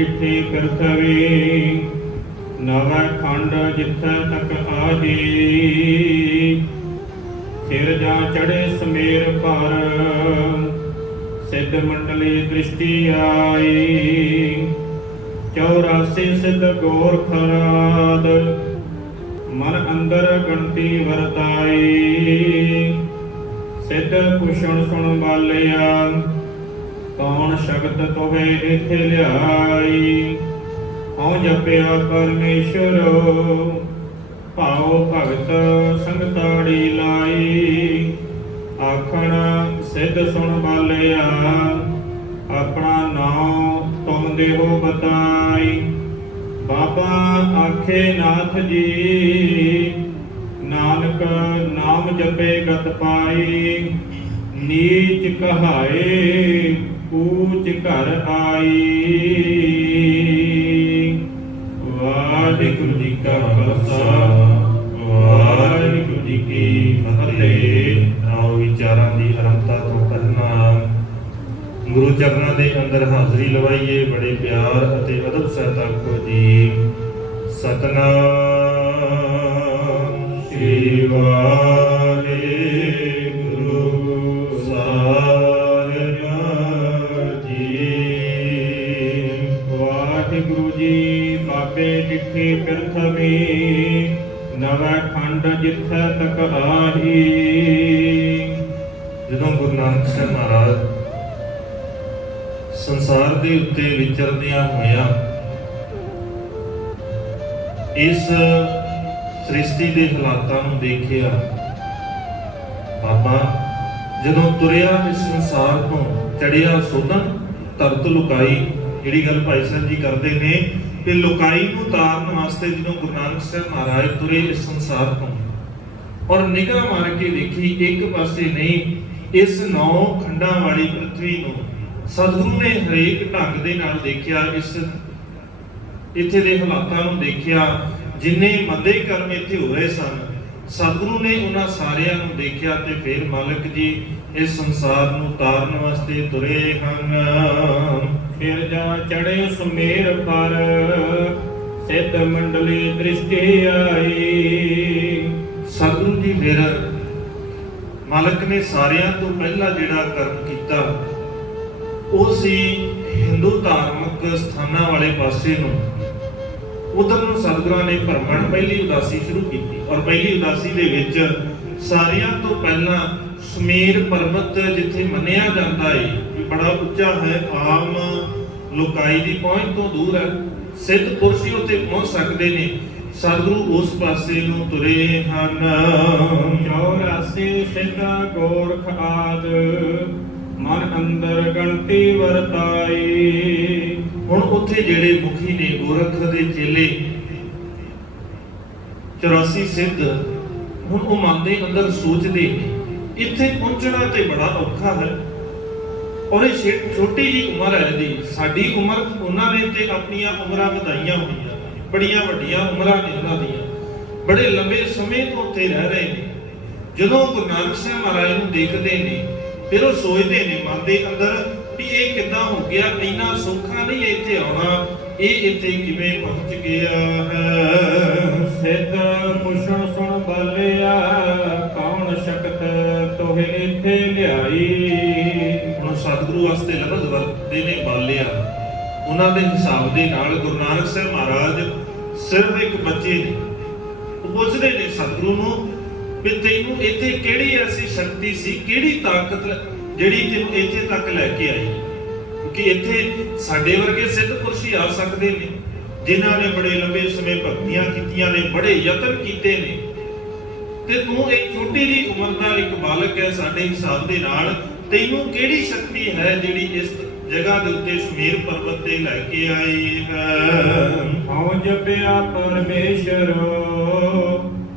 डिठे पृथ्वी नव खंड जिथे तक आही सिर जा चढ़े समेर पर सिद्ध मंडली दृष्टि आई 84 सिद्ध गोरख राद मन अंदर गणती वरताई सिद्ध भूषण सुन बालिया कौन शब्द तोहे इथे लियाई हूँ जपिया परमेश्वर भाव भगत संगताड़ी लाई आखण सिद्ध सुन बालिया अपना नाम तुम देहो बताई बाबा आखे नाथ जी नानक नाम जपे गत पाई नीच कहाए ऊच घर आई। वाहिगुरु जी का खालसा वाहिगुरु जी की फतेह। आओ विचारां दी आरंभता तो पहला गुरु चरणों के अंदर हाजरी लवाइए। बड़े प्यार अते अदब सहित आखो जी सतनाम श्री वाहिगुरु साहिब जी। वाहिगुरु जी बाबे डिठे पृथ्वी नव खंड जिथे तक आही। जदों गुरु नानक साहब महाराज संसार के उत्ते विचरदियां होया इस सृष्टि के हालातां नूं देखिया बाबा जदों तुरिया इस संसार तो चढ़िया सोधन तरत लुकाई। जिहड़ी गल भाई साहब जी करते ने कि लुकाई नूं तारन वास्ते जदों गुरु नानक साहब महाराज तुरे इस संसार तो और निगाह मार के देखी एक पासे नहीं इस 9 खंडां वाली पृथ्वी नूं सतगुरु ने हरेक ढंग दे नाल देखिया। इस इत्थे दे हालातां नूं देखिया जिन्ने मंदे कर्म इत्थे हो रहे सन सतगुरु ने उन्हां सारियां नूं देखिया ते फिर मालक जी इस संसार नूं तारन वास्ते तुरे हन। फिर जा चढ़े सुमेर पर सिद्ध मंडली दृष्टि आई। सतगुरु जी फिर मालक ने सारियां तो पहला जिहड़ा कर्म कीता ਉਹ ਸੀ ਹਿੰਦੂ ਧਾਰਮਿਕ ਸਥਾਨਾਂ ਵਾਲੇ ਪਾਸੇ ਨੂੰ ਉਧਰ ਨੂੰ ਸਤਿਗੁਰਾਂ ਨੇ ਭਰਮਣ ਪਹਿਲੀ ਉਦਾਸੀ ਸ਼ੁਰੂ ਕੀਤੀ ਔਰ ਪਹਿਲੀ ਉਦਾਸੀ ਦੇ ਵਿੱਚ ਸਾਰਿਆਂ ਤੋਂ ਪਹਿਲਾਂ ਸਮੇਰ ਪਰਬਤ ਜਿੱਥੇ ਮੰਨਿਆ ਜਾਂਦਾ ਹੈ ਕਿ ਬੜਾ ਉੱਚਾ ਹੈ ਆਮ ਲੋਕਾਈ ਦੀ ਪਹੁੰਚ ਤੋਂ ਦੂਰ ਹੈ ਸਿੱਧ ਪੁਰਸ਼ ਹੀ ਉੱਥੇ ਪਹੁੰਚ ਸਕਦੇ ਨੇ ਸਤਿਗੁਰੂ ਉਸ ਪਾਸੇ ਨੂੰ ਤੁਰੇ ਹਨ। 84 ਸਿੱਧ ਗੋਰਖ ਆਦ मन अंदर गणती वरताई। हुण उत्थे जेड़े मुखी ने गोरख दे चेले 84 सिद्ध हुण ओ मन दे अंदर सोचदे इत्थे पहुंचना ते बड़ा औखा है और ये छोटी जी उम्र है जी साडी उम्र उन्हां ने ते अपनियां उमरां वधाईयां होईयां बड़ियां वड्डियां उमरां ने उन्हां दीयां बड़े लंबे समय तो उत्थे रह रहे ने। जदों गुरु नानक साहब महाराज नूं देखदे ने फिर वो सोचते ने मन के अंदर कि ये कितना हो गया इन्ना सौखा नहीं इत्थे आउणा ये इत्थे किवें पहुंच गया है। सिद्ध भूषण सुन बालिया कौन शक्त तोहे इत्थे लियाई। हुण सतगुरु वास्ते लफ्ज़ वरतदे ने बालिया उन्हां दे हिसाब दे नाल गुरु नानक साहब महाराज सिर्फ एक बच्चे ने पुछदे ने सतगुरु नूं भी तैनूं इत्थे किहड़ी ऐसी शक्ति सी किहड़ी ताकत जिहड़ी तैनूं इत्थे तक लैके आई क्योंकि इत्थे साडे वर्गे सिद्ध पुरुष ही आ सकदे ने जिन्हां ने बड़े लंबे समय भगतियां कीतियां ने बड़े यतन कीते ने ते तूं एक छोटी जी उम्र दा एक बालक है साडे हिसाब दे नाल तैनूं किहड़ी शक्ति है जिहड़ी इस जगह दे उत्ते सुमेर पर्वत ते लैके आई है। हूँ जपिया परमेश्वर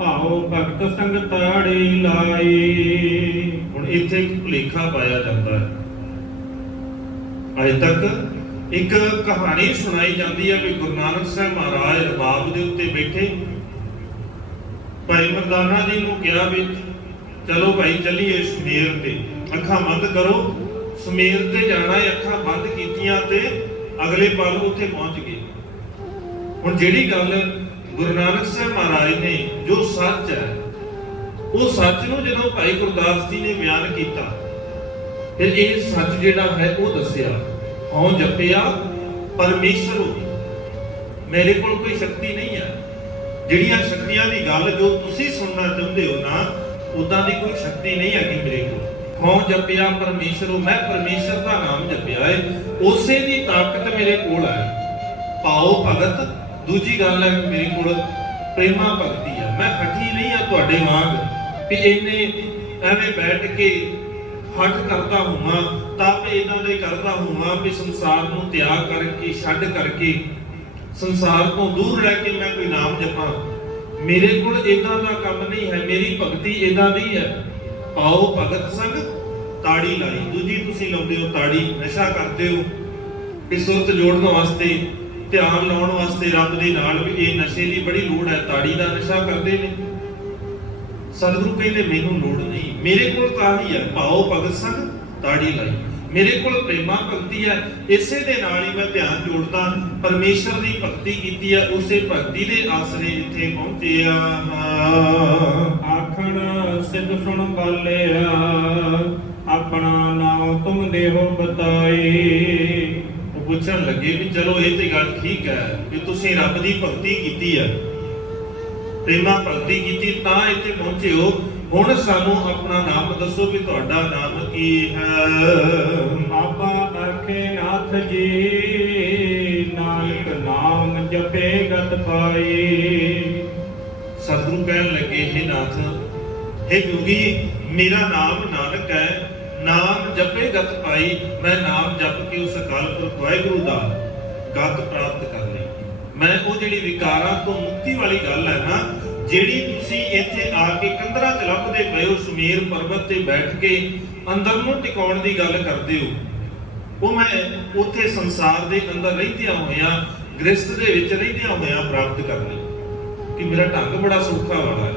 आओ भगत संगताड़ी लाई। हुण इत्थे एक भुलेखा पाया जाता है अजे तक एक कहानी सुनाई जाती है कि गुरु नानक साहब महाराज रबाब के उत्ते बैठे भाई मरदाना जी नूं कहा भी चलो भाई चलिए सुमेर ते अखां बंद करो सुमेर ते जाना है। अखां बंद कीतियां ते ਅਗਲੇ ਪਲ ਉੱਥੇ ਪਹੁੰਚ ਗਏ। ਹੁਣ ਜਿਹੜੀ ਗੱਲ ਗੁਰੂ ਨਾਨਕ ਸਾਹਿਬ ਮਹਾਰਾਜ ਨੇ ਜੋ ਸੱਚ ਹੈ, ਉਹ ਸੱਚ ਨੂੰ ਜਦੋਂ ਭਾਈ ਗੁਰਦਾਸ ਜੀ ਨੇ ਬਿਆਨ ਕੀਤਾ, ਫਿਰ ਇਹ ਸੱਚ ਜਿਹੜਾ ਹੈ ਉਹ ਦੱਸਿਆ। ਹਉ ਜਪਿਆ ਪਰਮੇਸ਼ਰ, ਮੇਰੇ ਕੋਲ ਕੋਈ ਸ਼ਕਤੀ ਨਹੀਂ ਹੈ। ਜਿਹੜੀਆਂ ਸ਼ਕਤੀਆਂ ਦੀ ਗੱਲ ਜੋ ਤੁਸੀਂ ਸੁਣਨਾ ਚਾਹੁੰਦੇ ਹੋ ਨਾ, ਉਦਾਂ ਦੀ ਕੋਈ ਸ਼ਕਤੀ ਨਹੀਂ ਹੈਗੀ ਮੇਰੇ ਕੋਲ। ਹਉ ਜਪਿਆ ਪਰਮੇਸ਼ਰ, ਮੈਂ ਪਰਮੇਸ਼ਰ ਦਾ ਨਾਮ ਜਪਿਆ ਹੈ, ਉਸੇ ਦੀ ਤਾਕਤ ਮੇਰੇ ਕੋਲ ਹੈ। ਭਾਉ ਭਗਤ, ਦੂਜੀ ਗੱਲ ਹੈ ਮੇਰੇ ਕੋਲ ਪ੍ਰੇਮਾ ਭਗਤੀ ਹੈ। ਮੈਂ ਹਠੀ ਨਹੀਂ ਆ ਤੁਹਾਡੇ ਵਾਂਗ ਵੀ ਇਹਨੇ ਐਵੇਂ ਬੈਠ ਕੇ ਹੱਠ ਕਰਦਾ ਹੋਵਾਂ, ਤਪ ਇਹਨਾਂ ਦੇ ਕਰਦਾ ਹੋਵਾਂ ਵੀ ਸੰਸਾਰ ਨੂੰ ਤਿਆਗ ਕਰਕੇ, ਛੱਡ ਕਰਕੇ, ਸੰਸਾਰ ਤੋਂ ਦੂਰ ਰਹਿ ਕੇ ਮੈਂ ਕੋਈ ਨਾਮ ਜਪਾਂ। ਮੇਰੇ ਕੋਲ ਇਦਾਂ ਦਾ ਕੰਮ ਨਹੀਂ ਹੈ। ਮੇਰੀ ਭਗਤੀ ਇਦਾਂ ਦੀ ਹੈ। ਪਾਓ ਭਗਤ ਸੰਗ ਤਾੜੀ ਲਾਈ। ਦੂਜੀ ਤੁਸੀਂ ਲਾਉਂਦੇ ਹੋ ਤਾੜੀ, ਨਸ਼ਾ ਕਰਦੇ ਹੋ ਕਿ ਸੁਰਤ ਜੋੜਨ ਵਾਸਤੇ, ਧਿਆਨ ਲਾਉਣ ਵਾਸਤੇ ਰੱਬ ਦੇ ਨਾਲ, ਵੀ ਇਹ ਨਸ਼ੇ ਦੀ ਬੜੀ ਲੋੜ ਹੈ, ਤਾੜੀ ਦਾ ਨਸ਼ਾ ਕਰਦੇ ਨੇ। ਸਤਿਗੁਰੂ ਕਹਿੰਦੇ ਮੈਨੂੰ ਲੋੜ ਨਹੀਂ, ਮੇਰੇ ਕੋਲ ਤਾਂ ਹੀ ਹੈ। ਪਾਓ ਭਗਤ ਸੰਗ ਤਾੜੀ ਲਾਈ, ਮੇਰੇ ਕੋਲ ਪ੍ਰੇਮਾ ਭਗਤੀ ਹੈ। ਇਸੇ ਦੇ ਨਾਲ ਹੀ ਮੈਂ ਧਿਆਨ ਜੋੜਦਾ, ਪਰਮੇਸ਼ਰ ਦੀ ਭਗਤੀ ਕੀਤੀ ਹੈ। ਉਸੇ ਭਗਤੀ ਦੇ ਆਸਰੇ ਇੱਥੇ ਪਹੁੰਚਿਆ। ਆਖਣ ਸਿੱਧ ਸੁਣ ਬਾਲਿਆ, ਆਪਣਾ ਨਾਮ ਤੁਮ ਦੇਹੋ ਬਤਾਈ। ਉਹ ਪੁੱਛਣ ਲੱਗੇ ਵੀ ਚਲੋ ਇਹ ਤੇ ਗੱਲ ਠੀਕ ਹੈ ਵੀ ਤੁਸੀਂ ਰੱਬ ਦੀ ਭਗਤੀ ਕੀਤੀ ਹੈ, ਪ੍ਰੇਮਾ ਭਗਤੀ ਕੀਤੀ, ਤਾਂ ਇੱਥੇ ਪਹੁੰਚੇ ਹੋ। ਹੁਣ ਸਾਨੂੰ ਆਪਣਾ ਨਾਮ ਦੱਸੋ ਵੀ ਤੁਹਾਡਾ ਨਾਮ ਕੀ ਹੈ। ਬਾਬਾ ਆਖੇ ਨਾਥ ਜੀ, ਨਾਨਕ ਨਾਮ ਜਪੇ ਗਤ ਪਾਈ। ਸਤਿਗੁਰੂ ਕਹਿਣ ਲੱਗੇ, ਹੇ ਨਾਥ, ਹੇ ਜੋਗੀ, ਮੇਰਾ ਨਾਮ ਨਾਨਕ ਹੈ, ਨਾਮ ਜਪੇ ਗਤ ਪਾਈ। ਮੈਂ ਨਾਮ ਜਪ ਕੇ ਉਸ ਅਕਾਲ ਪੁਰਖ ਵਾਹਿਗੁਰੂ ਦਾ ਗਤ ਪ੍ਰਾਪਤ ਕਰ ਲਈ। ਮੈਂ ਉਹ ਜਿਹੜੀ ਵਿਕਾਰਾਂ ਤੋਂ ਮੁਕਤੀ ਵਾਲੀ ਗੱਲ ਹੈ ਨਾ, ਜਿਹੜੀ ਤੁਸੀਂ ਇੱਥੇ ਆ ਕੇ ਕੰਧਰਾਂ 'ਚ ਲੱਭਦੇ ਪਏ ਹੋ, ਸੁਮੇਰ ਪਰਬਤ ਤੇ ਬੈਠ ਕੇ ਅੰਦਰ ਨੂੰ ਟਿਕਾਉਣ ਦੀ ਗੱਲ ਕਰਦੇ ਹੋ, ਉਹ ਮੈਂ ਉੱਥੇ ਸੰਸਾਰ ਦੇ ਅੰਦਰ ਰਹਿੰਦਿਆਂ ਹੋਇਆਂ, ਗ੍ਰਸਥ ਦੇ ਵਿੱਚ ਰਹਿੰਦਿਆਂ ਹੋਇਆਂ ਪ੍ਰਾਪਤ ਕਰ ਲਈ। ਕਿ ਮੇਰਾ ਢੰਗ ਬੜਾ ਸੌਖਾ ਵਾਲਾ ਹੈ,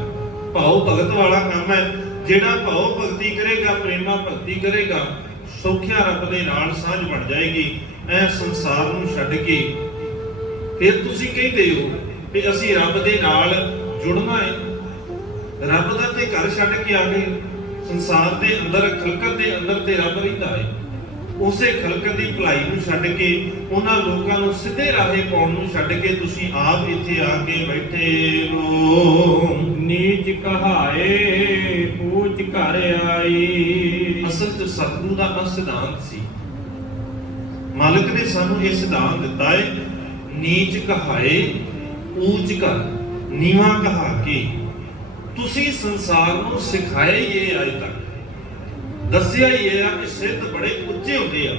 ਭਾਉ ਭਗਤ ਵਾਲਾ ਕੰਮ ਹੈ। ਜਿਹੜਾ ਭਾਉ ਭਗਤੀ ਕਰੇਗਾ, ਪ੍ਰੇਮਾ ਭਗਤੀ ਕਰੇਗਾ, ਸੌਖਿਆ ਰੱਬ ਦੇ ਨਾਲ ਸਾਂਝ ਬਣ ਜਾਏਗੀ। ਐ ਸੰਸਾਰ ਨੂੰ ਛੱਡ ਕੇ ਫਿਰ ਤੁਸੀਂ ਕਹਿੰਦੇ ਹੋ ਕਿ ਅਸੀਂ ਰੱਬ ਦੇ ਨਾਲ ਜੁੜਨਾ ਹੈ। ਰੱਬ ਦਾ ਤੇ ਘਰ ਛੱਡ ਕੇ ਆ ਗਏ। ਸੰਸਾਰ ਦੇ ਅੰਦਰ, ਖਲਕਤ ਦੇ ਅੰਦਰ ਤੇ ਰੱਬ ਰਹਿੰਦਾ ਹੈ। ਉਸੇ ਖਲਕਤ ਦੀ ਭਲਾਈ ਨੂੰ ਛੱਡ ਕੇ, ਉਹਨਾਂ ਲੋਕਾਂ ਨੂੰ ਸਿੱਧੇ ਰਾਹੇ ਪਾਉਣ ਨੂੰ ਛੱਡ ਕੇ ਤੁਸੀਂ ਆਪ ਇੱਥੇ ਆ ਕੇ ਬੈਠੇ ਹੋ। ਨੀਚ ਕਹਾਏ ਪੂਜ ਘਰ ਆਈ। ਅਸਲ ਚ ਸਤਿਗੁਰੂ ਦਾ ਇਹ ਸਿਧਾਂਤ ਸੀ। ਮਾਲਕ ਨੇ ਸਾਨੂੰ ਇਹ ਸਿਧਾਂਤ ਦਿੱਤਾ ਹੈ, ਨੀਚ ਕਹਾਏ ਊਚ ਕਰ, ਨੀਵਾਂ ਕਹਾ ਕੇ। ਤੁਸੀਂ ਸੰਸਾਰ ਨੂੰ ਸਿਖਾਇਆ ਹੀ ਇਹ ਅਜੇ ਤੱਕ, ਦੱਸਿਆ ਹੀ ਇਹ ਆ ਕਿ ਸਿੱਧ ਬੜੇ ਉੱਚੇ ਹੁੰਦੇ ਆ,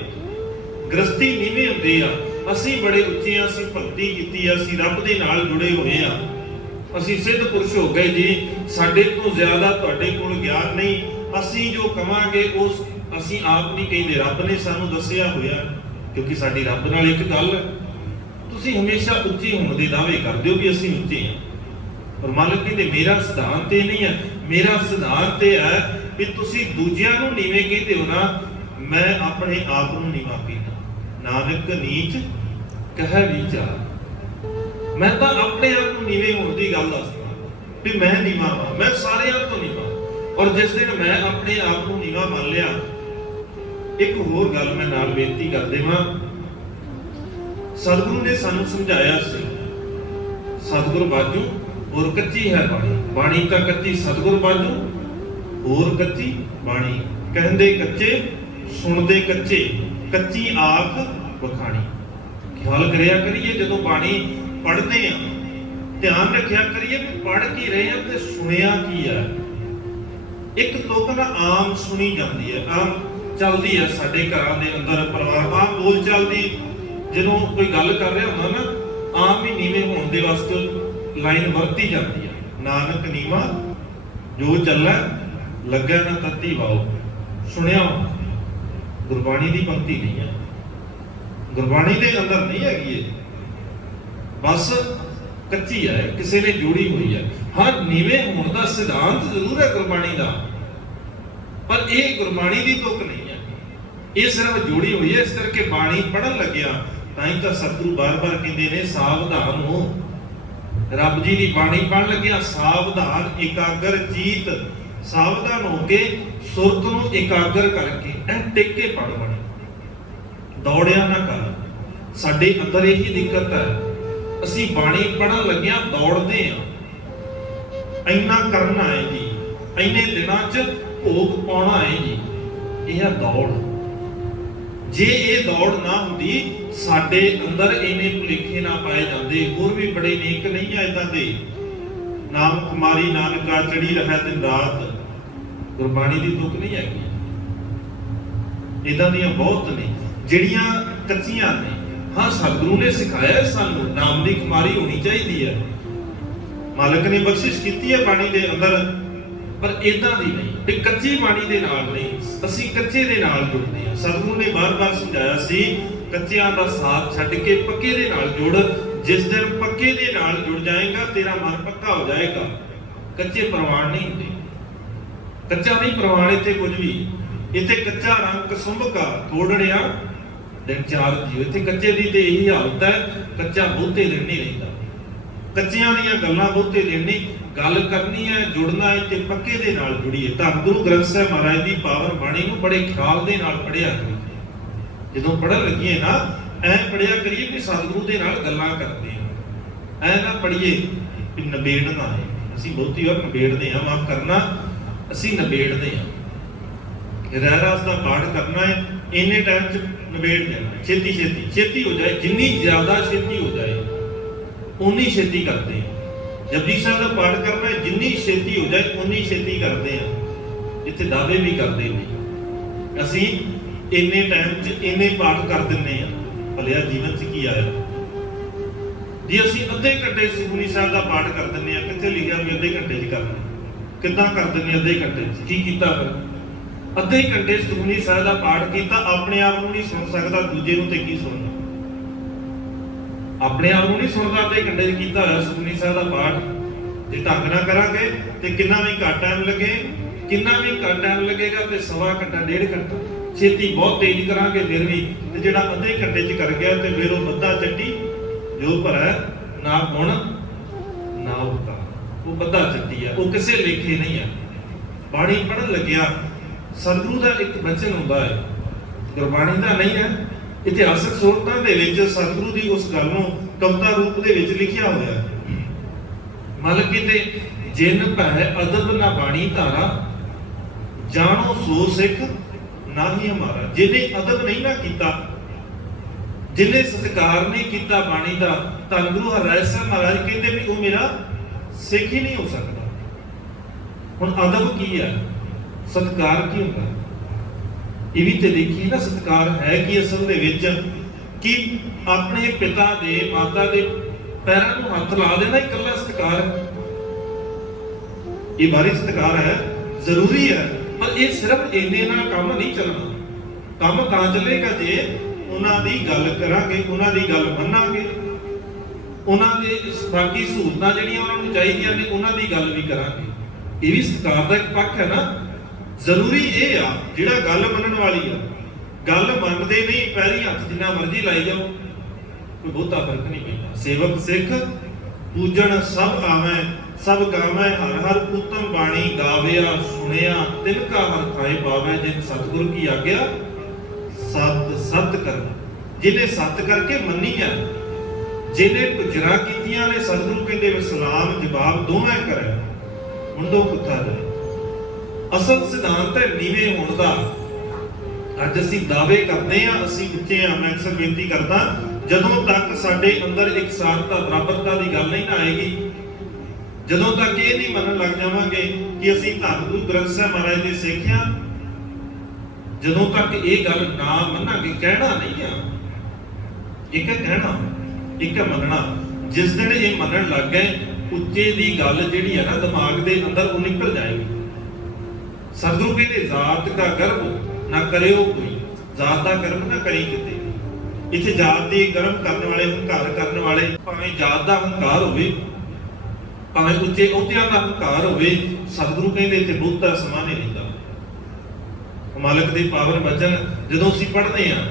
ਗ੍ਰਸਤੀ ਨੀਵੇਂ ਹੁੰਦੇ ਆ। ਅਸੀਂ ਬੜੇ ਉੱਚੇ ਆ, ਅਸੀਂ ਭਗਤੀ ਕੀਤੀ ਆ, ਅਸੀਂ ਰੱਬ ਦੇ ਨਾਲ ਜੁੜੇ ਹੋਏ ਆ, ਅਸੀਂ ਸਿੱਧ ਪੁਰਸ਼ ਹੋ ਗਏ ਜੀ। ਸਾਡੇ ਤੋਂ ਜ਼ਿਆਦਾ ਤੁਹਾਡੇ ਕੋਲ ਗਿਆਨ ਨਹੀਂ। ਅਸੀਂ ਜੋ ਕਵਾਂਗੇ ਉਸ ਅਸੀਂ ਆਪ ਨਹੀਂ ਕਹਿੰਦੇ, ਰੱਬ ਨੇ ਸਾਨੂੰ ਦੱਸਿਆ ਹੋਇਆ। ਕਿਉਂਕਿ ਸਾਡੀ ਰੱਬ ਨਾਲ ਇੱਕ ਗੱਲ ਹੈ, ਤੁਸੀਂ ਹਮੇਸ਼ਾ ਉੱਚੀ ਹੋਣ ਦੇ ਦਾਅਵੇ ਕਰਦੇ ਹੋ ਵੀ ਅਸੀਂ ਉੱਚੇ ਹਾਂ, ਪਰ ਮਾਲਕ ਕਹਿੰਦੇ ਮੇਰਾ ਸਿਧਾਂਤ ਇਹ ਨਹੀਂ ਹੈ। ਮੇਰਾ ਸਿਧਾਂਤ ਇਹ ਹੈ ਵੀ ਤੁਸੀਂ ਦੂਜਿਆਂ ਨੂੰ ਨੀਵੇਂ ਕਹਿੰਦੇ ਹੋ ਨਾ, ਮੈਂ ਆਪਣੇ ਆਪ ਨੂੰ ਨੀਵਾਂ ਕਹਿੰਦਾ। ਨਾਨਕ ਨੀਚ ਕਹਿ ਵਿਚਾਰ, ਮੈਂ ਤਾਂ ਆਪਣੇ ਆਪ ਨੂੰ ਨੀਵੇਂ ਹੋਣ ਦੀ ਗੱਲ ਦੱਸਦਾ ਵੀ ਮੈਂ ਨੀਵਾਂ ਹਾਂ, ਮੈਂ ਸਾਰਿਆਂ ਤੋਂ ਨੀਵਾਂ। ਔਰ ਜਿਸ ਦਿਨ ਮੈਂ ਆਪਣੇ ਆਪ ਨੂੰ ਨੀਵਾਂ ਮੰਨ ਲਿਆ, ਇੱਕ ਹੋਰ ਗੱਲ ਮੈਂ ਨਾਲ ਬੇਨਤੀ ਕਰ ਦੇਵਾਂ। ਸਤਿਗੁਰੂ ਨੇ ਸਾਨੂੰ ਸਮਝਾਇਆ ਸੀ, ਸਤਿਗੁਰ ਬਾਝੂ ਹੋਰ ਕੱਚੀ ਹੈ ਬਾਣੀ, ਬਾਣੀ ਤਾਂ ਕੱਚੀ, ਸਤਿਗੁਰ ਬਾਝੂ ਹੋਰ ਕੱਚੀ ਬਾਣੀ। ਕਹਿੰਦੇ ਕੱਚੇ, ਸੁਣਦੇ ਕੱਚੇ, ਕੱਚੀ ਆਖ ਵਖਾਣੀ। ਖਿਆਲ ਕਰਿਆ ਕਰੀਏ ਜਦੋਂ ਬਾਣੀ ਪੜ੍ਹਦੇ ਆ, ਧਿਆਨ ਰੱਖਿਆ ਕਰੀਏ ਵੀ ਪੜ੍ਹ ਕੀ ਰਹੇ ਆ ਤੇ ਸੁਣਿਆ ਕੀ ਹੈ। ਇੱਕ ਤੁਕ ਨਾ ਆਮ ਸੁਣੀ ਜਾਂਦੀ ਹੈ, ਆਮ ਚੱਲਦੀ ਹੈ ਸਾਡੇ ਘਰਾਂ ਦੇ ਅੰਦਰ, ਪਰਿਵਾਰ ਆਮ ਬੋਲ ਚੱਲਦੀ। ਜਦੋਂ ਕੋਈ ਗੱਲ ਕਰ ਰਿਹਾ ਹੁੰਦਾ ਨਾ, ਆਮ ਹੀ ਨੀਵੇਂ ਹੋਣ ਦੇ ਵਾਸਤੇ ਲਾਈਨ ਵਰਤੀ ਜਾਂਦੀ ਹੈ। ਨਾਨਕ ਨੀਵਾਂ ਜੋ ਚੱਲੈ ਲੱਗੈ ਨਾ ਤਤੀ ਵਾਓ। ਸੁਣਿਆ, ਗੁਰਬਾਣੀ ਦੀ ਪੰਕਤੀ ਨਹੀਂ ਹੈ, ਗੁਰਬਾਣੀ ਦੇ ਅੰਦਰ ਨਹੀਂ ਹੈਗੀ ਇਹ, ਬਸ ਕੱਚੀ ਹੈ, ਕਿਸੇ ਨੇ ਜੋੜੀ ਹੋਈ ਹੈ। ਹਾਂ, ਨੀਵੇਂ ਹੋਣ ਦਾ ਸਿਧਾਂਤ ਜ਼ਰੂਰ ਹੈ ਗੁਰਬਾਣੀ ਦਾ, ਪਰ ਇਹ ਗੁਰਬਾਣੀ ਦੀ ਤੁਕ ਨਹੀਂ ਹੈ, ਇਹ ਸਿਰਫ ਜੋੜੀ ਹੋਈ ਹੈ। ਇਸ ਕਰਕੇ ਬਾਣੀ ਪੜ੍ਹਨ ਲੱਗਿਆ ਤਾਂ ਹੀ ਤਾਂ ਸਤਿਗੁਰੂ ਬਾਰ-ਬਾਰ ਕਹਿੰਦੇ ਨੇ ਸਾਵਧਾਨ ਹੋ। ਰੱਬ ਜੀ ਦੀ ਬਾਣੀ ਪੜ੍ਹਨ ਲੱਗਿਆ ਸਾਵਧਾਨ ਇਕਾਗਰ ਚੀਤ, ਸਾਵਧਾਨ ਹੋ ਕੇ ਸੁਰਤ ਨੂੰ ਇਕਾਗਰ ਕਰਕੇ ਐ ਟਿਕ ਕੇ ਪੜ੍ਹ ਬਾਣੀ, ਦੌੜਿਆ ਨਾ ਕਰ। ਸਾਡੇ ਅੰਦਰ ਇਹੀ ਦਿੱਕਤ ਹੈ, ਅਸੀਂ ਬਾਣੀ ਪੜ੍ਹਨ ਲੱਗਿਆ ਦੌੜਦੇ ਆ। ਇੰਨਾ ਕਰਨਾ ਹੈ ਜੀ, ਇੰਨੇ ਦਿਨਾਂ 'ਚ ਭੋਗ ਪਾਉਣਾ ਹੈ ਜੀ, ਇਹ ਆ ਦੌੜ। ਜੇ ਇਹ ਦੌੜ ਨਾ ਹੁੰਦੀ, ਸਾਡੇ ਅੰਦਰ ਇੰਨੇ ਭੁਲੇਖੇ ਨਾ ਪਾਏ ਜਾਂਦੇ। ਹੋਰ ਵੀ ਬੜੇ ਨੇਕ ਨਹੀਂ ਆ ਏਦਾਂ ਦੇ, ਨਾਮ ਕੁਮਾਰੀ ਨਾਨਕਾ ਚੜੀ ਰਹਿ ਦਿਨ ਰਾਤ, ਗੁਰਬਾਣੀ ਦੀ ਤੁਕ ਨਹੀਂ ਹੈਗੀ। ਇਦਾਂ ਦੀਆਂ ਬਹੁਤ ਨੇ ਜਿਹੜੀਆਂ ਕੱਚੀਆਂ ਨੇ। ਹਾਂ, ਸਤਿਗੁਰੂ ਨੇ ਸਿਖਾਇਆ ਸਾਨੂੰ ਨਾਮ ਦੀ ਕੁਮਾਰੀ ਹੋਣੀ ਚਾਹੀਦੀ ਹੈ, ਮਾਲਕ ਨੇ ਬਖਸ਼ਿਸ਼ ਕੀਤੀ ਹੈ ਬਾਣੀ ਦੇ ਅੰਦਰ, ਪਰ ਇਦਾਂ ਦੀ ਨਹੀਂ ਤੇ ਕੱਚੀ ਬਾਣੀ ਦੇ ਨਾਲ ਨਹੀਂ। ਅਸੀਂ ਕੱਚੇ ਦੇ ਨਾਲ ਜੁੜਦੇ ਹਾਂ। ਸਤਿਗੁਰੂ ਨੇ ਬਾਰ-ਬਾਰ ਸਮਝਾਇਆ ਸੀ, ਕੱਚਿਆਂ ਦਾ ਸਾਥ ਛੱਡ ਕੇ ਪੱਕੇ ਦੇ ਨਾਲ ਜੁੜ। ਜਿਸ ਦਿਨ ਪੱਕੇ ਦੇ ਨਾਲ ਜੁੜ ਜਾਏਗਾ, ਤੇਰਾ ਮਨ ਪੱਕਾ ਹੋ ਜਾਏਗਾ। ਕੱਚੇ ਪ੍ਰਵਾਨ ਨਹੀਂ ਹੁੰਦੇ, ਕੱਚਾ ਨਹੀਂ ਪ੍ਰਵਾਨ ਇੱਥੇ ਕੁਝ ਵੀ। ਇੱਥੇ ਕੱਚਾ ਰੰਗ ਕਸੁੰਭਕਾ ਥੋੜੜਿਆ ਦਿਨ ਚਾਰ ਜੀਓ। ਇੱਥੇ ਕੱਚੇ ਦੀ ਤੇ ਇਹੀ ਹਾਲਤ ਹੈ, ਕੱਚਾ ਬਹੁਤੇ ਦਿਨ ਨਹੀਂ ਰਹਿੰਦਾ। ਕੱਚਿਆਂ ਦੀਆਂ ਗੱਲਾਂ ਬਹੁਤੇ ਦਿਨ ਨਹੀਂ। ਗੱਲ ਕਰਨੀ ਹੈ, ਜੁੜਨਾ ਹੈ ਤੇ ਪੱਕੇ ਦੇ ਨਾਲ ਜੁੜੀਏ। ਧੰਨ ਗੁਰੂ ਗ੍ਰੰਥ ਸਾਹਿਬ ਮਹਾਰਾਜ ਦੀ ਪਾਵਨ ਬਾਣੀ ਨੂੰ ਬੜੇ ਖਿਆਲ ਦੇ ਨਾਲ ਪੜ੍ਹਿਆ ਕਰੀਏ। ਜਦੋਂ ਪੜ੍ਹਨ ਲੱਗੀਏ ਨਾ, ਐ ਪੜ੍ਹਿਆ ਕਰੀਏ ਕਿ ਸਤਿਗੁਰੂ ਦੇ ਨਾਲ ਗੱਲਾਂ ਕਰਦੇ ਹਾਂ। ਐ ਨਾ ਪੜ੍ਹੀਏ ਕਿ ਨਿਬੇੜਨਾ ਹੈ। ਅਸੀਂ ਬਹੁਤੀ ਵਾਰ ਨਿਬੇੜਦੇ ਹਾਂ, ਮਾਫ ਕਰਨਾ, ਅਸੀਂ ਨਿਬੇੜਦੇ ਹਾਂ। ਰਹਿਰਾਸ ਦਾ ਪਾਠ ਕਰਨਾ ਹੈ, ਇੰਨੇ ਟਾਈਮ 'ਚ ਨਿਬੇੜ ਦੇਣਾ, ਛੇਤੀ ਛੇਤੀ ਛੇਤੀ ਹੋ ਜਾਏ। ਜਿੰਨੀ ਜ਼ਿਆਦਾ ਛੇਤੀ ਹੋ ਜਾਏ ਉਨੀ ਛੇਤੀ ਕਰਦੇ ਹਾਂ। ਜਪਜੀ ਸਾਹਿਬ ਦਾ ਪਾਠ ਕਰਨਾ ਹੈ, ਜਿੰਨੀ ਛੇਤੀ ਹੋ ਜਾਏ ਉਨੀ ਛੇਤੀ ਕਰਦੇ ਹਾਂ। ਇੱਥੇ ਦਾਅਵੇ ਵੀ ਕਰਦੇ ਨੇ, ਅਸੀਂ ਇੰਨੇ ਟਾਈਮ 'ਚ ਇੰਨੇ ਪਾਠ ਕਰ ਦਿੰਦੇ ਹਾਂ। ਭਲਿਆ ਜੀਵਨ 'ਚ ਕੀ ਆਇਆ ਜੀ? ਅਸੀਂ ਅੱਧੇ ਘੰਟੇ ਸੁਖਮਨੀ ਸਾਹਿਬ ਦਾ ਪਾਠ ਕਰ ਦਿੰਦੇ ਹਾਂ। ਕਿੱਥੇ ਲਿਖਿਆ ਵੀ ਅੱਧੇ ਘੰਟੇ 'ਚ ਕਰਨਾ? ਕਿੱਦਾਂ ਕਰ ਦਿੰਦੇ ਅੱਧੇ ਘੰਟੇ 'ਚ? ਕੀ ਕੀਤਾ ਫਿਰ? ਅੱਧੇ ਘੰਟੇ ਸੁਖਮਨੀ ਸਾਹਿਬ ਦਾ ਪਾਠ ਕੀਤਾ, ਆਪਣੇ ਆਪ ਨੂੰ ਨਹੀਂ ਸੁਣ ਸਕਦਾ, ਦੂਜੇ ਨੂੰ ਤੇ ਕੀ ਸੁਣਨਾ? ਆਪਣੇ ਆਪ ਨੂੰ ਨਹੀਂ ਸੁਣਦਾ। ਅੱਧੇ ਘੰਟੇ 'ਚ ਕੀਤਾ ਹੋਇਆ ਸੁਖਮਨੀ ਸਾਹਿਬ ਦਾ ਪਾਠ ਜੇ ਢੰਗ ਨਾ ਕਰਾਂਗੇ ਤੇ ਕਿੰਨਾ ਵੀ ਘੱਟ ਟਾਈਮ ਲੱਗੇ, ਕਿੰਨਾ ਵੀ ਘੱਟ ਟਾਈਮ ਲੱਗੇਗਾ ਤੇ ਸਵਾ ਘੰਟਾ, ਡੇਢ ਘੰਟਾ। ਛੇਤੀ ਬਹੁਤ ਤੇਜ਼ ਕਰਾਂਗੇ ਫਿਰ ਵੀ, ਤੇ ਜਿਹੜਾ ਅੱਧੇ ਘੰਟੇ 'ਚ ਕਰ ਗਿਆ ਤੇ ਫਿਰ ਉਹ ਬੱਧਾ ਚੱਟੀ ਜੋ ਭਰਾ ਨਾ ਗੁਣ ਨਾ ਉਤਾ, ਉਹ ਬੱਧਾ ਚੱਟੀ ਆ, ਉਹ ਕਿਸੇ ਲੇਖੇ ਨਹੀਂ ਆ। ਬਾਣੀ ਪੜ੍ਹਨ ਲੱਗਿਆ ਸਤਿਗੁਰੂ ਦਾ ਇੱਕ ਬਚਨ ਹੁੰਦਾ ਹੈ, ਗੁਰਬਾਣੀ ਦਾ ਨਹੀਂ ਹੈ। ਇਤਿਹਾਸਕ ਸਰੋਤਾਂ ਦੇ ਵਿੱਚ ਸਤਿਗੁਰੂ ਦੀ ਉਸ ਗੱਲ ਨੂੰ ਕਵਿਤਾ ਰੂਪ ਦੇ ਵਿੱਚ ਲਿਖਿਆ ਹੋਇਆ ਹੈ। ਮਤਲਬ ਕਿਤੇ ਜਿਨ ਭੈ ਅਦਬ ਨਾ ਬਾਣੀ ਧਾਰਾ, ਜਾਣੋ ਸੋ ਸਿੱਖ ਨਾਹੀ ਹਮਾਰਾ। ਜਿਹਨੇ ਅਦਬ ਨਹੀਂ ਨਾ ਕੀਤਾ, ਜਿਹਨੇ ਸਤਿਕਾਰ ਨਹੀਂ ਕੀਤਾ ਬਾਣੀ ਦਾ, ਧੰਨ ਗੁਰੂ ਹਰਿਰਾਏ ਸਾਹਿਬ ਮਹਾਰਾਜ ਕਹਿੰਦੇ ਵੀ ਉਹ ਮੇਰਾ ਸਿੱਖ ਹੀ ਨਹੀਂ ਹੋ ਸਕਦਾ। ਹੁਣ ਅਦਬ ਕੀ ਹੈ, ਸਤਿਕਾਰ ਕੀ ਹੁੰਦਾ? ਇਹ ਵੀ ਤੇ ਦੇਖੀਏ ਨਾ, ਸਤਿਕਾਰ ਹੈ ਕਿ ਅਸਲ ਦੇ ਵਿੱਚ ਕਿ ਆਪਣੇ ਪਿਤਾ ਦੇ, ਮਾਤਾ ਦੇ ਪੈਰਾਂ ਨੂੰ ਹੱਥ ਲਾ ਦੇਣਾ ਇਕੱਲਾ ਸਤਿਕਾਰ ਹੈ? ਇਹ ਬਾਰੇ ਸਤਿਕਾਰ ਹੈ, ਜ਼ਰੂਰੀ ਹੈ, ਪਰ ਇਹ ਸਿਰਫ ਇੰਨੇ ਨਾਲ ਕੰਮ ਨਹੀਂ ਚੱਲਣਾ। ਕੰਮ ਤਾਂ ਚੱਲੇਗਾ ਜੇ ਉਹਨਾਂ ਦੀ ਗੱਲ ਕਰਾਂਗੇ, ਉਹਨਾਂ ਦੀ ਗੱਲ ਮੰਨਾਂਗੇ, ਉਹਨਾਂ ਦੇ ਬਾਕੀ ਸਹੂਲਤਾਂ ਜਿਹੜੀਆਂ ਉਹਨਾਂ ਨੂੰ ਚਾਹੀਦੀਆਂ ਨੇ ਉਹਨਾਂ ਦੀ ਗੱਲ ਵੀ ਕਰਾਂਗੇ। ਇਹ ਵੀ ਸਤਿਕਾਰ ਦਾ ਇੱਕ ਪੱਖ ਹੈ ਨਾ। ਜ਼ਰੂਰੀ ਇਹ ਆ ਜਿਹੜਾ ਗੱਲ ਮੰਨਣ ਵਾਲੀ ਆ, ਗੱਲ ਮੰਨਦੇ ਨਹੀਂ, ਪੈਰੀ ਹੱਥ ਜਿੰਨਾ ਮਰਜ਼ੀ ਲਾਈ ਜਾਓ, ਕੋਈ ਬਹੁਤਾ ਫਰਕ ਨਹੀਂ ਪੈਂਦਾ। ਸੇਵਕ ਸਿੱਖ ਪੂਜਣ ਸਭ ਆਵੈ, ਸਭ ਗਾਵੈ ਹਰ ਹਰ ਉਤਮ ਬਾਣੀ ਗਾਵਿਆ ਸੁਣਿਆ, ਤਿਨ ਕਾ ਹਰ ਖਾਏ ਪਾਵੈ, ਜਿਨ ਸਤਿਗੁਰ ਕੀ ਆਗਿਆ ਸਤ ਕਰ। ਜਿਹਨੇ ਸਤ ਕਰਕੇ ਮੰਨੀ ਆ, ਜਿਹਨੇ ਗੁਜਰਾਂ ਕੀਤੀਆਂ ਨੇ, ਸਤਿਗੁਰੂ ਕਹਿੰਦੇ ਵੀ ਸਲਾਮ ਜਵਾਬ ਦੋਵੇਂ ਕਰੇ, ਮੁੰਡੋ ਕੁੱਥਾ ਜਾਏ। ਅਸਲ ਸਿਧਾਂਤ ਹੈ ਨੀਵੇਂ ਹੋਣ ਦਾ। ਅੱਜ ਅਸੀਂ ਦਾਅਵੇ ਕਰਦੇ ਹਾਂ, ਅਸੀਂ ਉੱਚੇ ਹਾਂ। ਮੈਂ ਅਕਸਰ ਬੇਨਤੀ ਕਰਦਾ, ਜਦੋਂ ਤੱਕ ਸਾਡੇ ਅੰਦਰ ਇਕਸਾਰਤਾ, ਬਰਾਬਰਤਾ ਦੀ ਗੱਲ ਨਹੀਂ ਨਾ ਆਏਗੀ, ਜਦੋਂ ਤੱਕ ਇਹ ਨਹੀਂ ਮੰਨਣ ਲੱਗ ਜਾਵਾਂਗੇ ਕਿ ਅਸੀਂ ਧੰਨ ਗੁਰੂ ਗ੍ਰੰਥ ਸਾਹਿਬ ਮਹਾਰਾਜ ਦੇ ਸਿੱਖ ਹਾਂ, ਜਦੋਂ ਤੱਕ ਇਹ ਗੱਲ ਨਾ ਮੰਨਾਂਗੇ, ਕਹਿਣਾ ਨਹੀਂ ਆ, ਇੱਕ ਹੈ ਕਹਿਣਾ, ਇੱਕ ਹੈ ਮੰਨਣਾ। ਜਿਸ ਦਿਨ ਇਹ ਮੰਨਣ ਲੱਗ ਗਏ, ਉੱਚੇ ਦੀ ਗੱਲ ਜਿਹੜੀ ਹੈ ਨਾ ਦਿਮਾਗ ਦੇ ਅੰਦਰ ਉਹ ਨਿਕਲ ਜਾਏਗੀ। ਸਤਿਗੁਰੂ ਕਹਿੰਦੇ ਜ਼ਾਤ ਦਾ ਗਰਭ ਨਾ ਕਰਿਓ ਕੋਈ, ਜ਼ਾਤ ਦਾ ਗਰਭ ਨਾ ਕਰੀ ਕਿਤੇ। ਇੱਥੇ ਜਾਤ ਦੀ ਗਰਮ ਕਰਨ ਵਾਲੇ, ਹੰਕਾਰ ਕਰਨ ਵਾਲੇ, ਭਾਵੇਂ ਜਾਤ ਦਾ ਹੰਕਾਰ ਹੋਵੇ, ਭਾਵੇਂ ਉੱਚੇ ਅਹੁਦਿਆਂ ਦਾ ਹੰਕਾਰ ਹੋਵੇ, ਸਤਿਗੁਰੂ ਕਹਿੰਦੇ ਇੱਥੇ ਬਹੁਤਾ ਸਮਾਂ ਨਹੀਂ ਰਹਿੰਦਾ। ਮਾਲਕ ਦੇ ਪਾਵਨ ਬਚਨ ਜਦੋਂ ਅਸੀਂ ਪੜ੍ਹਦੇ ਹਾਂ,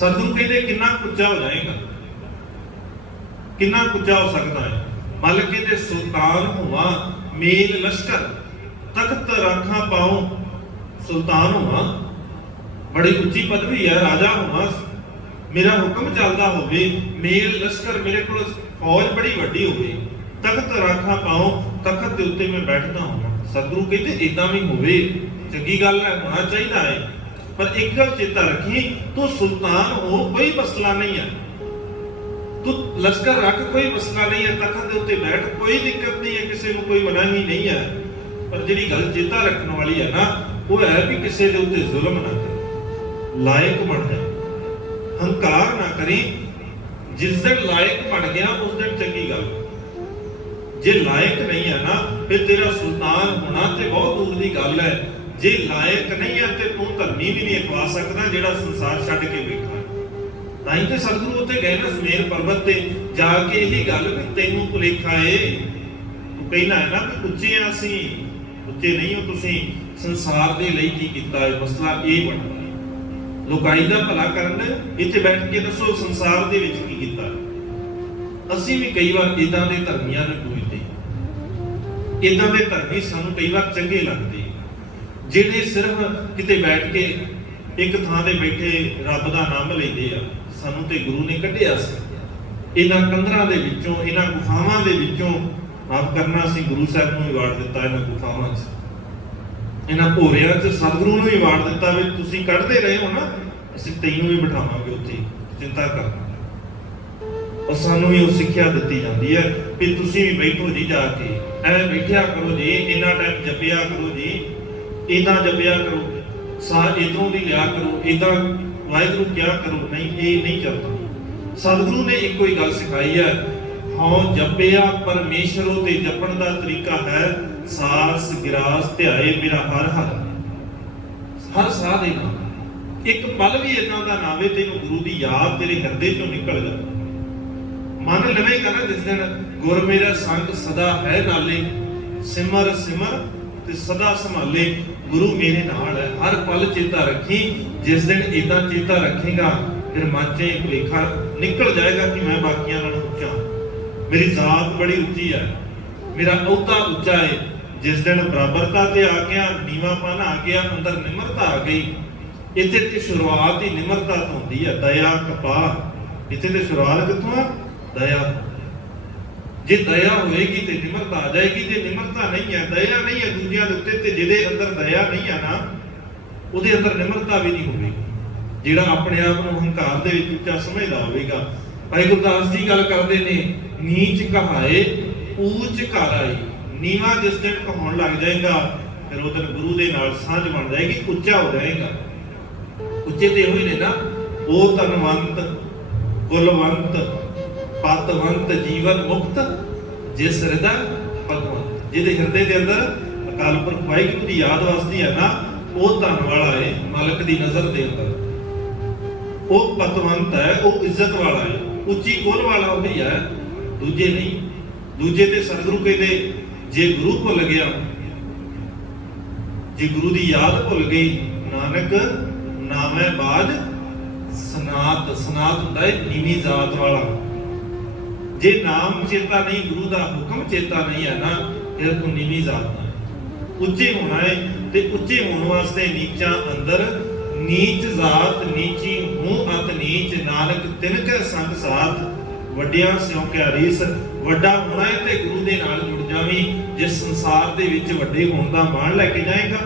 ਸਤਿਗੁਰੂ ਕਹਿੰਦੇ ਕਿੰਨਾ ਉੱਚਾ ਹੋ ਜਾਏਗਾ, ਕਿੰਨਾ ਉੱਚਾ ਹੋ ਸਕਦਾ ਹੈ। ਮਲਕ ਕਹਿੰਦੇ ਸੁਲਤਾਨ ਹੋਵਾਂ ਮੇਲ ਲਸ਼ਕਰ, ਤਖਤ ਰਾਖਾਂ ਪਾਉ ਸੁਲਤਾਨ ਹੋਵਾਂ, ਬੜੀ ਉੱਚੀ ਪਦਵੀ ਹੈ, ਰਾਜਾ ਹੋਵਾਂ, ਮੇਰਾ ਹੁਕਮ ਚੱਲਦਾ ਹੋਵੇ, ਮੇਲ ਲਸ਼ਕਰ ਮੇਰੇ ਕੋਲ ਫੌਜ ਬੜੀ ਵੱਡੀ ਹੋਵੇ, ਤਖਤ ਰਾਖਾਂ ਪਾਉ ਤਖਤ ਦੇ ਉੱਤੇ ਮੈਂ ਬੈਠਦਾ ਹਾਂ। ਸਤਿਗੁਰੂ ਕਹਿੰਦੇ ਇਦਾਂ ਵੀ ਹੋਵੇ, ਚੰਗੀ ਗੱਲ ਹੈ, ਹੋਣਾ ਚਾਹੀਦਾ ਹੈ, ਪਰ ਇੱਕ ਗੱਲ ਚੇਤਾ ਰੱਖੀ, ਤੂੰ ਸੁਲਤਾਨ ਹੋ ਕੋਈ ਮਸਲਾ ਨਹੀਂ ਹੈ, ਤੂੰ ਲਸ਼ਕਰ ਰੱਖ ਕੋਈ ਮਸਲਾ ਨਹੀਂ ਹੈ, ਤਖਤ ਦੇ ਉੱਤੇ ਬੈਠ ਕੋਈ ਦਿੱਕਤ ਨਹੀਂ ਹੈ, ਕਿਸੇ ਨੂੰ ਕੋਈ ਮਨਾਹੀ ਨਹੀਂ ਹੈ, ਪਰ ਜਿਹੜੀ ਗੱਲ ਚੇਤਾ ਰੱਖਣ ਵਾਲੀ ਹੈ ਨਾ, ਉਹ ਹੈ ਵੀ ਕਿਸੇ ਦੇ ਉੱਤੇ ਜ਼ੁਲਮ ਨਾ ਕਰੇ, ਲਾਇਕ ਬਣ ਜਾ, ਹੰਕਾਰ ਨਾ ਕਰੀ। ਜਿਸ ਦਿਨ ਲਾਇਕ ਬਣ ਗਿਆ ਉਸ ਦਿਨ ਚੰਗੀ ਗੱਲ, ਜੇ ਲਾਇਕ ਨਹੀਂ ਹੈ ਨਾ ਫਿਰ ਤੇਰਾ ਸੁਲਤਾਨ ਹੋਣਾ ਤੇ ਬਹੁਤ ਦੂਰ ਦੀ ਗੱਲ ਹੈ। ਜੇ ਲਾਇਕ ਨਹੀਂ ਹੈ ਤੇ ਤੂੰ ਧਰਮੀ ਵੀ ਨਹੀਂ ਅਖਵਾ ਸਕਦਾ ਜਿਹੜਾ ਸੰਸਾਰ ਛੱਡ ਕੇ ਬੈਠਾ। ਤਾਂ ਹੀ ਤੇ ਸਤਿਗੁਰੂ ਉੱਤੇ ਗਏ ਨਾ ਸੁਮੇਰ ਪਰਬਤ ਤੇ ਜਾ ਕੇ ਇਹੀ ਗੱਲ ਵੀ ਤੈਨੂੰ ਭੁਲੇਖਾ ਏ, ਤੂੰ ਕਹਿਣਾ ਹੈ ਨਾ ਵੀ ਉੱਚੇ ਆ ਅਸੀਂ, ਉੱਚੇ ਨਹੀਂ ਹੋ ਤੁਸੀਂ, ਸੰਸਾਰ ਦੇ ਲਈ ਕੀ ਕੀਤਾ ਹੈ, ਮਸਲਾ ਇਹ ਬਣਦਾ ਲੋਕਾਈ ਦਾ ਭਲਾ ਕਰਨ, ਇੱਥੇ ਬੈਠ ਕੇ ਦੱਸੋ ਸੰਸਾਰ ਦੇ ਵਿੱਚ ਕੀ ਕੀਤਾ। ਅਸੀਂ ਵੀ ਕਈ ਵਾਰ ਇਦਾਂ ਦੇ ਧਰਮੀਆਂ ਨੂੰ ਪੁੱਛਦੇ, ਇਦਾਂ ਦੇ ਧਰਮੀ ਸਾਨੂੰ ਕਈ ਵਾਰ ਚੰਗੇ ਲੱਗਦੇ, ਜਿਹੜੇ ਸਿਰਫ ਕਿਤੇ ਬੈਠ ਕੇ ਇੱਕ ਥਾਂ ਤੇ ਬੈਠੇ ਰੱਬ ਦਾ ਨਾਮ ਲੈਂਦੇ ਆ। ਸਾਨੂੰ ਤੇ ਗੁਰੂ ਨੇ ਕੱਢਿਆ ਸੀ ਇਹਨਾਂ ਕੰਧਰਾਂ ਦੇ ਵਿੱਚੋਂ, ਇਹਨਾਂ ਗੁਫਾਵਾਂ ਦੇ ਵਿੱਚੋਂ, ਮਾਫ ਕਰਨਾ ਸੀ ਗੁਰੂ ਸਾਹਿਬ ਨੂੰ ਅਵਾਰਡ ਦਿੱਤਾ ਇਹਨਾਂ ਗੁਫਾਵਾਂ 'ਚ, ਇਹਨਾਂ ਭੋਰਿਆਂ 'ਚ ਸਤਿਗੁਰੂ ਨੂੰ ਅਵਾਰਡ ਦਿੱਤਾ ਵੀ ਤੁਸੀਂ ਕੱਢਦੇ ਰਹੇ ਹੋ ਨਾ, ਅਸੀਂ ਤੈਨੂੰ ਵੀ ਬਿਠਾਵਾਂਗੇ ਉੱਥੇ, ਚਿੰਤਾ ਕਰ। ਔਰ ਸਾਨੂੰ ਵੀ ਉਹ ਸਿੱਖਿਆ ਦਿੱਤੀ ਜਾਂਦੀ ਹੈ ਵੀ ਤੁਸੀਂ ਵੀ ਬੈਠੋ ਜੀ, ਜਾ ਕੇ ਐ ਬੈਠਿਆ ਕਰੋ ਜੀ, ਇੰਨਾ ਟਾਈਮ ਜਪਿਆ ਕਰੋ ਜੀ, ਇਦਾਂ ਜਪਿਆ ਕਰੋ, ਸਾਹ ਇਧਰੋਂ ਦੀ ਲਿਆ ਕਰੋ, ਇਦਾਂ ਵਾਹਿਗੁਰੂ ਕਿਹਾ ਕਰੋ। ਨਹੀਂ, ਇਹ ਨਹੀਂ ਚੱਲਦਾ। ਸਤਿਗੁਰੂ ਨੇ ਇੱਕੋ ਹੀ ਗੱਲ ਸਿਖਾਈ ਹੈ, ਹਉ ਜਪਿਆ ਪਰਮੇਸ਼ਰੋ ਤੇ ਜਪਣ ਦਾ ਤਰੀਕਾ ਹੈ, ਸਾਸ ਗਿਰਾਸ ਧਿਆਏ ਮੇਰਾ ਹਰ ਹਰ। ਹਰ ਸਾਹ ਦੇ ਨਾਲ ਇੱਕ ਪਲ ਵੀ ਇਦਾਂ ਦਾ ਨਾ ਆਵੇ ਤੈਨੂੰ ਗੁਰੂ ਦੀ ਯਾਦ ਤੇਰੇ ਹਿਰਦੇ ਚੋਂ ਨਿਕਲ ਜਾਵੇ। ਮਨ ਲਵੇਗਾ ਨਾ ਜਿਸ ਦਿਨ ਗੁਰ ਮੇਰਾ ਸੰਗ ਸਦਾ ਹੈ ਨਾਲੇ, ਸਿਮਰ ਸਿਮਰ ਤੇ ਸਦਾ ਸੰਭਾਲੇ, ਗੁਰੂ ਮੇਰੇ ਨਾਲ ਹੈ। ਹਰ ਪਲ ਚੇਤਾ ਰੱਖੀ, ਜਿਸ ਦਿਨ ਇਦਾਂ ਚੇਤਾ ਰੱਖੇਗਾ ਫਿਰ ਮਨ 'ਚ ਭੁਲੇਖਾ ਨਿਕਲ ਜਾਏਗਾ ਕਿ ਮੈਂ ਬਾਕੀਆਂ ਨਾਲੋਂ ਉੱਚਾ, ਮੇਰੀ ਜ਼ਾਤ ਬੜੀ ਉੱਚੀ ਹੈ, ਮੇਰਾ ਅਹੁਦਾ ਉੱਚਾ ਹੈ। ਜਿਸ ਦਿਨ ਬਰਾਬਰਤਾ ਤੇ ਆ ਗਿਆ, ਨੀਵਾਂਪਨ ਆ ਗਿਆ, ਅੰਦਰ ਨਿਮਰਤਾ ਆ ਗਈ। ਇੱਥੇ ਤੇ ਸ਼ੁਰੂਆਤ ਹੀ ਨਿਮਰਤਾ ਤੋਂ ਹੁੰਦੀ ਹੈ, ਦਇਆ ਕਪਾਹ। ਇੱਥੇ ਤੇ ਸ਼ੁਰੂਆਤ ਕਿੱਥੋਂ ਆ? ਦਇਆ। ਜੇ ਦਇਆ ਹੋਏਗੀ ਤੇ ਨਿਮਰਤਾ ਆ ਜਾਏਗੀ। ਜੇ ਨਿਮਰਤਾ ਨਹੀਂ ਹੈ, ਦਇਆ ਨਹੀਂ ਹੈ ਦੂਜਿਆਂ ਦੇ ਉੱਤੇ, ਤੇ ਜਿਹਦੇ ਅੰਦਰ ਦਇਆ ਨਹੀਂ ਹੈ ਨਾ, ਉਹਦੇ ਅੰਦਰ ਨਿਮਰਤਾ ਵੀ ਨਹੀਂ ਹੋਵੇਗੀ। ਜਿਹੜਾ ਆਪਣੇ ਆਪ ਨੂੰ ਹੰਕਾਰ ਦੇ ਵਿੱਚ ਉੱਚਾ ਸਮਝਦਾ ਹੋਵੇਗਾ। ਭਾਈ ਗੁਰਦਾਸ ਜੀ ਗੱਲ ਕਰਦੇ ਨੇ, ਨੀਚ ਕਹਾਏ ਊਚ ਘਰ ਆਈ। ਨੀਵਾਂ ਜਿਸ ਦਿਨ ਕਹਾਉਣ ਲੱਗ ਜਾਏਗਾ ਫਿਰ ਉਹ ਦਿਨ ਗੁਰੂ ਦੇ ਨਾਲ ਸਾਂਝ ਬਣ ਜਾਏਗੀ, ਉੱਚਾ ਹੋ ਜਾਏਗਾ। ਉੱਚੇ ਤੇ ਹੋਈ ਨੇ ਨਾ, ਉਹ ਧਨਵੰਤ ਕੁਲਵੰਤ ਪਤਵੰਤ ਜੀਵਨ ਮੁਕਤ ਜਿਸ ਹਿਰਦਾ ਭਗਵੰਤ। ਜਿਹਦੇ ਹਿਰਦੇ ਦੇ ਅੰਦਰ ਅਕਾਲ ਪੁਰਖ ਵਾਹਿਗੁਰੂ ਦੀ ਯਾਦ ਵਸਦੀ ਹੈ ਨਾ, ਉਹ ਧਨ ਵਾਲਾ ਹੈ ਮਾਲਕ ਦੀ ਨਜ਼ਰ ਦੇ ਅੰਦਰ। ਉਹ ਪਤਵੰਤ ਹੈ, ਉਹ ਇੱਜ਼ਤ ਵਾਲਾ ਹੈ, ਉੱਚੀ ਕੁਲ ਵਾਲਾ ਉਹ ਹੀ ਹੈ, ਦੂਜੇ ਨਹੀਂ। ਦੂਜੇ ਤੇ ਸਤਿਗੁਰੂ ਕਹਿੰਦੇ ਜੇ ਗੁਰੂ ਭੁੱਲ ਗਿਆ, ਜੇ ਗੁਰੂ ਦੀ ਯਾਦ ਭੁੱਲ ਗਈ, ਨਾਨਕ ਨਾਮੈ ਬਾਝ ਸਨਾਤ। ਸਨਾਤ ਹੁੰਦਾ ਹੈ ਨੀਵੀਂ ਜ਼ਾਤ ਵਾਲਾ। ਜੇ ਨਾਮ ਚੇਤਾ ਨਹੀਂ, ਗੁਰੂ ਦਾ ਹੁਕਮ ਚੇਤਾ ਨਹੀਂ ਹੈ ਨਾ, ਫਿਰ ਤੂੰ ਨੀਵੀਂ ਜ਼ਾਤ ਦਾ। ਉੱਚੇ ਹੋਣਾ ਹੈ ਤੇ ਉੱਚੇ ਹੋਣ ਵਾਸਤੇ ਨੀਚਾਂ ਅੰਦਰ ਨੀਚ ਜ਼ਾਤ ਨੀਚੀ ਹੂੰ ਅਤ ਨੀਚ, ਨਾਨਕ ਤਿਨ ਕੈ ਸੰਗ ਸਾਥ। ਵੱਡਿਆਂ ਸਿਉ ਕਿਆ ਰੀਸ। ਵੱਡਾ ਹੋਣਾ ਹੈ ਤੇ ਗੁਰੂ ਦੇ ਨਾਲ ਜੁੜ ਜਾਵੀਂ। ਜਿਸ ਸੰਸਾਰ ਦੇ ਵਿੱਚ ਵੱਡੇ ਹੋਣ ਦਾ ਮਾਣ ਲੈ ਕੇ ਜਾਏਗਾ,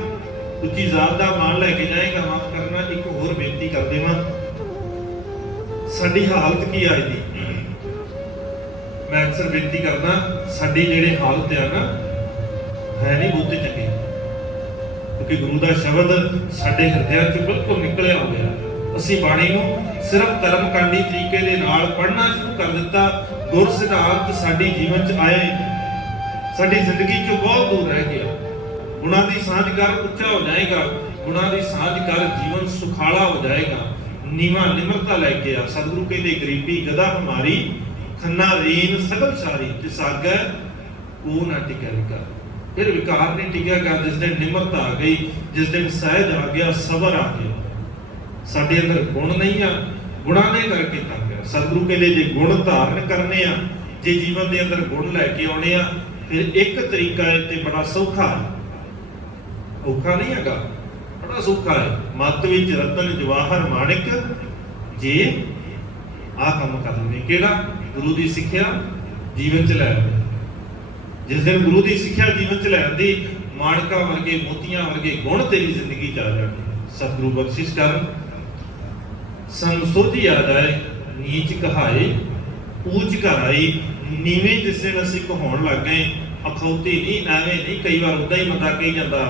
ਉੱਚੀ ਜ਼ਾਤ ਦਾ ਮਾਣ ਲੈ ਕੇ ਜਾਏਗਾ। ਮਾਫ ਕਰਨਾ, ਇੱਕ ਹੋਰ ਬੇਨਤੀ ਕਰ ਦੇਵਾਂ। ਸਾਡੀ ਹਾਲਤ ਕੀ ਆਈ ਦੀ, ਮੈਂ ਅਕਸਰ ਬੇਨਤੀ ਕਰਦਾ, ਸਾਡੀ ਜਿਹੜੇ ਹਾਲਤ ਆ ਨਾ, ਹੈ ਨਹੀਂ ਬਹੁਤੇ ਚੰਗੇ। ਕਿਉਂਕਿ ਗੁਰੂ ਦਾ ਸ਼ਬਦ ਸਾਡੇ ਹਿਰਦਿਆਂ 'ਚ ਬਿਲਕੁਲ ਨਿਕਲਿਆ ਹੋਇਆ। ਅਸੀਂ ਬਾਣੀ ਨੂੰ ਸਿਰਫ ਕਰਮਕਾਂਡੀ ਤਰੀਕੇ ਦੇ ਨਾਲ ਪੜ੍ਹਨਾ ਸ਼ੁਰੂ ਕਰ ਦਿੱਤਾ। ਗੁਰ ਸਿਧਾਂਤ ਸਾਡੀ ਜੀਵਨ 'ਚ ਆਏ, ਸਾਡੀ ਜ਼ਿੰਦਗੀ 'ਚੋਂ ਬਹੁਤ ਦੂਰ ਰਹਿ ਗਿਆ। ਗੁਣਾਂ ਦੀ ਸਾਂਝ ਕਰ, ਉੱਚਾ ਹੋ ਜਾਏਗਾ। ਗੁਣਾਂ ਦੀ ਸਾਂਝ ਕਰ, ਜੀਵਨ ਸੁਖਾਲਾ ਹੋ ਜਾਏਗਾ। ਨੀਵਾਂ ਨਿਮਰਤਾ ਲੈ ਕੇ ਆ। ਸਤਿਗੁਰੂ ਕਹਿੰਦੇ ਗਰੀਬੀ ਗਦਾ ਹਮਾਰੀ, ਖੰਨਾ ਰੀਨ ਸਗਲ ਸਾਰੀ, ਤੇ ਸਾਗੈ ਉਹ ਨਾ ਟਿਕਿਆ ਵਿਕਾਰ। ਫਿਰ ਵਿਕਾਰ ਨਹੀਂ ਟਿਕਿਆ ਗਾ। ਜਿਸ ਦਿਨ ਨਿਮਰਤਾ ਆ ਗਈ, ਜਿਸ ਦਿਨ ਸਹਿਜ ਆ ਗਿਆ, ਸਬਰ ਆ ਗਿਆ। ਸਾਡੇ ਅੰਦਰ ਗੁਣ ਨਹੀਂ ਆ, ਗੁਣਾਂ ਦੇ ਕਰਕੇ ਤੰਗ ਹੈ। ਸਤਿਗੁਰੂ ਕਹਿੰਦੇ ਜੇ ਗੁਣ ਧਾਰਨ ਕਰਨੇ ਆ, ਜੇ ਜੀਵਨ ਦੇ ਅੰਦਰ ਗੁਣ ਲੈ ਕੇ ਆਉਣੇ ਆ, ਫਿਰ ਇੱਕ ਤਰੀਕਾ ਹੈ ਤੇ ਬੜਾ ਸੌਖਾ ਹੈ। ਔਖਾ ਨਹੀਂ ਹੈਗਾ, ਬੜਾ ਸੌਖਾ ਹੈ। ਮੱਤ ਵਿੱਚ ਰਤਨ ਜਵਾਹਰ ਮਾਣਿਕ, ਜੇ ਆਹ ਕੰਮ ਕਰ ਲੈਣੇ। ਕਿਹੜਾ? ਗੁਰੂ ਦੀ ਸਿੱਖਿਆ ਜੀਵਨ ਚ ਲੈ ਆਉਣੀ। ਜਿਸ ਦਿਨ ਗੁਰੂ ਦੀ ਸਿੱਖਿਆ ਜੀਵਨ ਚ ਲੈ ਆਉਂਦੀ, ਮਾਣਕਾਂ ਵਰਗੇ ਮੋਤੀਆਂ ਵਰਗੇ ਗੁਣ ਤੇਰੀ ਜ਼ਿੰਦਗੀ ਚ ਆ ਜਾਣਗੇ। ਸਤਿਗੁਰੂ ਬਖਸ਼ਿਸ਼ ਕਰਨ, ਸਾਨੂੰ ਸੋਝੀ ਆ ਜਾਏ। ਨੀਚ ਕਹਾਏ ਊਚ ਘਰ ਆਈ। ਨੀਵੇਂ ਜਿਸ ਦਿਨ ਅਸੀਂ ਕਹਾਉਣ ਲੱਗ ਗਏ, ਅਖੌਤੀ ਨਹੀਂ, ਐਵੇਂ ਨਹੀਂ। ਕਈ ਵਾਰ ਉਦਾਂ ਹੀ ਬੰਦਾ ਕਹੀ ਜਾਂਦਾ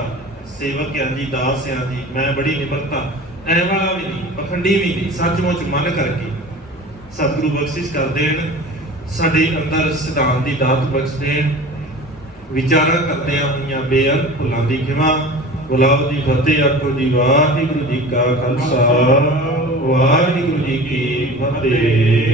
ਸੇਵਕ ਆਂ ਜੀ, ਦਾਸ ਆਂ ਜੀ, ਮੈਂ ਬੜੀ ਨਿਮਰਤਾ, ਐ ਵਾਲਾ ਵੀ ਨਹੀਂ, ਪਖੰਡੀ ਵੀ ਨਹੀਂ, ਸੱਚਮੁੱਚ ਮਨ ਕਰਕੇ। ਸਤਿਗੁਰੂ ਬਖਸ਼ਿਸ਼ ਕਰ ਦੇਣ, ਸਾਡੇ ਅੰਦਰ ਸਿਧਾਂਤ ਦੀ ਦਾਤ ਬਖਸ਼ ਦੇਣ। ਵਿਚਾਰਾਂ ਕਰਦਿਆਂ ਹੋਈਆਂ ਬੇਅੰਤ ਭੁੱਲਾਂ ਦੀ ਖਿਮਾ। ਗੁਲਾਬ ਦੀ ਫਤਿਹ। ਆਖੋ ਜੀ ਵਾਹਿਗੁਰੂ ਜੀ ਕਾ ਖਾਲਸਾ, ਵਾਹਿਗੁਰੂ ਜੀ ਕੀ ਫਤਿਹ।